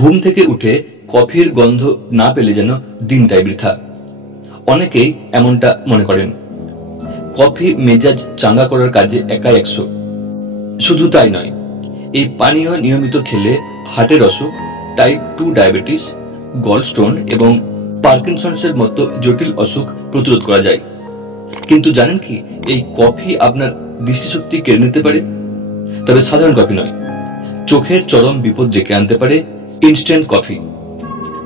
ঘুম থেকে উঠে কফির গন্ধ না পেলে যেন দিনটাই বৃথা। অনেকেই এমনটা মনে করেন। কফি মেজাজ চাঙ্গা করার কাজে একাই 100। শুধু তাই নয়, এই পানীয় নিয়মিত খেলে হার্টের অসুখ, টাইপ 2 ডায়াবেটিস, গলস্টোন এবং পার্কিনসন্সের মতো জটিল অসুখ প্রতিরোধ করা যায়। কিন্তু জানেন কি, এই কফি আপনার দৃষ্টিশক্তি কেড়ে নিতে পারে। তবে সাধারণ কফি নয়, চোখের চরম বিপদ ডেকে আনতে পারে ইনস্ট্যান্ট কফি।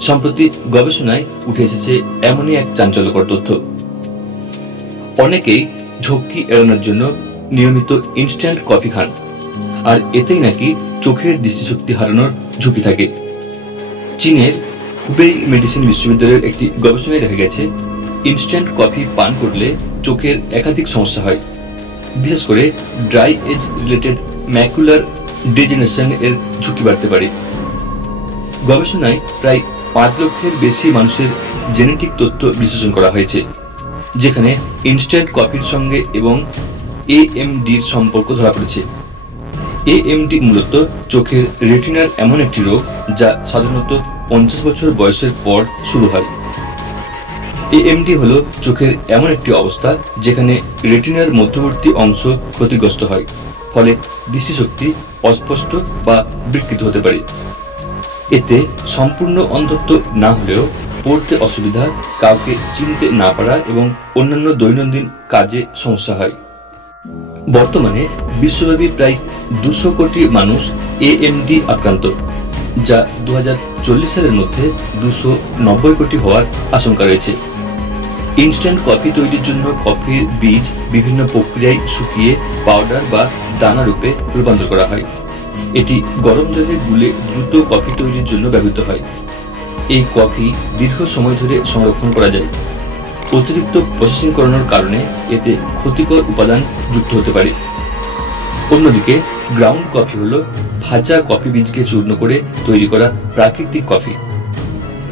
সম্প্রতি গবেষণায় উঠে এসেছে এমনই এক চাঞ্চল্যকর তথ্য। অনেকেই ঝক্কি এড়ানোর জন্য নিয়মিত ইনস্ট্যান্ট কফি খান, আর এতেই নাকি চোখের দৃষ্টিশক্তি হারানোর ঝুঁকি থাকে। চীনের হুবেই মেডিসিন বিশ্ববিদ্যালয়ের একটি গবেষণায় দেখা গেছে, ইনস্ট্যান্ট কফি পান করলে চোখের একাধিক সমস্যা হয়, বিশেষ করে dry age related macular degeneration এর ঝুঁকি বাড়তে পারে। গবেষণায় প্রায় 5 লক্ষের বেশি মানুষের জেনেটিক তথ্য বিশ্লেষণ করা হয়েছে, যেখানে ইনস্ট্যান্ট কফির সঙ্গে এবং এএমডির সম্পর্ক ধরা পড়েছে। এএমডি মূলত চোখের রেটিনার এমন একটি রোগ যা সাধারণত 50 বছর বয়সের পর শুরু হয়। এএমডি হলো চোখের এমন একটি অবস্থা যেখানে রেটিনার মধ্যবর্তী অংশ ক্ষতিগ্রস্ত হয়, ফলে দৃষ্টিশক্তি অস্পষ্ট বা বিকৃত হতে পারে। এতে সম্পূর্ণ অন্ধত্ব না হলেও পড়তে অসুবিধা, কাউকে চিনতে না পারা এবং অন্যান্য দৈনন্দিন কাজে সমস্যা হয়। বর্তমানে বিশ্বব্যাপী প্রায় 200 কোটি মানুষ এএমডি আক্রান্ত, যা 2040 সালের মধ্যে 290 কোটি হওয়ার আশঙ্কা রয়েছে। ইনস্ট্যান্ট কফি তৈরির জন্য কফির বীজ বিভিন্ন প্রক্রিয়ায় শুকিয়ে পাউডার বা দানা রূপে রূপান্তর করা হয়। এটি গরম জলে গুলে দ্রুত কফি তৈরির জন্য ব্যবহৃত হয়। এই কফি দীর্ঘ সময় ধরে সংরক্ষণ করা যায়। অতিরিক্ত প্রসেসিং করানোর কারণে এতে ক্ষতিকর উপাদান যুক্ত হতে পারে। অন্যদিকে গ্রাউন্ড কফি হলো ভাজা কফি বীজকে চূর্ণ করে তৈরি করা প্রাকৃতিক কফি।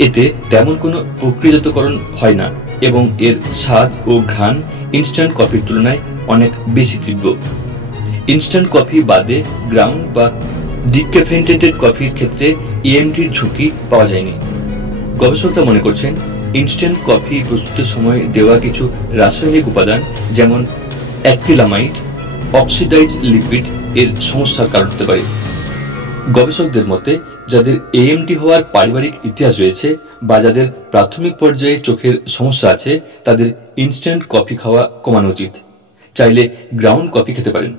এতে তেমন কোনো প্রক্রিয়াজাতকরণ হয় না এবং এর স্বাদ ও ঘ্রাণ ইনস্ট্যান্ট কফির তুলনায় অনেক বেশি তীব্র। ইনস্ট্যান্ট কফি বাদে গ্রাউন্ড বা ডিক্যাফেনেটেড কফির ক্ষেত্রে এএমডির ঝুঁকি পাওয়া যায়নি। গবেষকরা মনে করছেন, ইনস্ট্যান্ট কফি প্রস্তুতের সময় দেওয়া কিছু রাসায়নিক উপাদান যেমন অ্যাক্রিলামাইড, অক্সিডাইজড লিপিড এর সমস্যার কারণ হতে পারে। গবেষকদের মতে, যাদের এএমডি হওয়ার পারিবারিক ইতিহাস রয়েছে বা যাদের প্রাথমিক পর্যায়ে চোখের সমস্যা আছে, তাদের ইনস্ট্যান্ট কফি খাওয়া কমানো উচিত। চাইলে গ্রাউন্ড কফি খেতে পারেন।